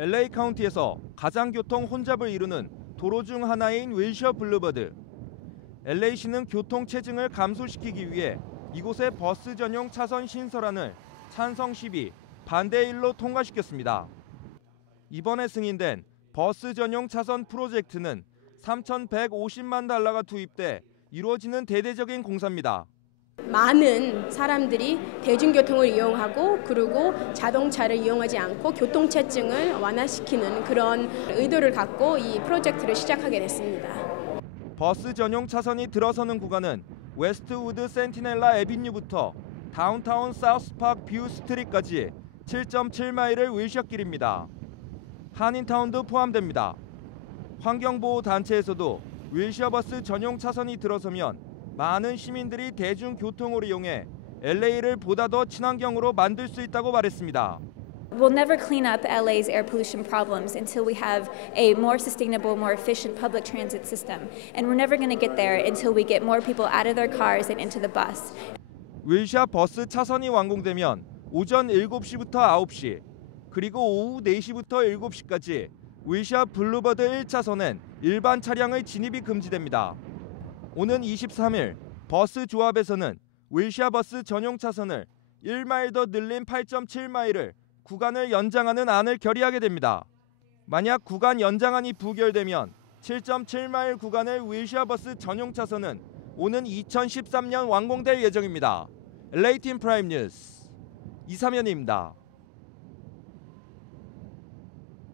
LA 카운티에서 가장 교통 혼잡을 이루는 도로 중 하나인 윌셔 블루버드. LA시는 교통 체증을 감소시키기 위해 이곳에 버스 전용 차선 신설안을 찬성 12, 반대 1로 통과시켰습니다. 이번에 승인된 버스 전용 차선 프로젝트는 3,150만 달러가 투입돼 이루어지는 대대적인 공사입니다. 많은 사람들이 대중교통을 이용하고 그리고 자동차를 이용하지 않고 교통체증을 완화시키는 그런 의도를 갖고 이 프로젝트를 시작하게 됐습니다. 버스 전용 차선이 들어서는 구간은 웨스트우드 센티넬라 에비뉴부터 다운타운 사우스파크 뷰 스트리트까지 7.7마일을 윌셔길입니다. 한인타운도 포함됩니다. 환경보호 단체에서도 윌셔버스 전용 차선이 들어서면 많은 시민들이 대중교통을 이용해 LA를 보다 더 친환경으로 만들 수 있다고 말했습니다. We'll never clean up LA's air pollution problems until we have a more sustainable, more efficient public transit system. And we're never going to get there until we get more people out of their cars and into the bus. 윌샤 버스 차선이 완공되면 오전 7시부터 9시 그리고 오후 4시부터 7시까지 윌샤 블루버드 1차선엔 일반 차량의 진입이 금지됩니다. 오는 23일 버스 조합에서는 윌샤 버스 전용 차선을 1마일 더 늘린 8.7마일을 구간을 연장하는 안을 결의하게 됩니다. 만약 구간 연장안이 부결되면 7.7마일 구간의 윌샤 버스 전용 차선은 오는 2013년 완공될 예정입니다. LA팀 프라임 뉴스 이사면입니다.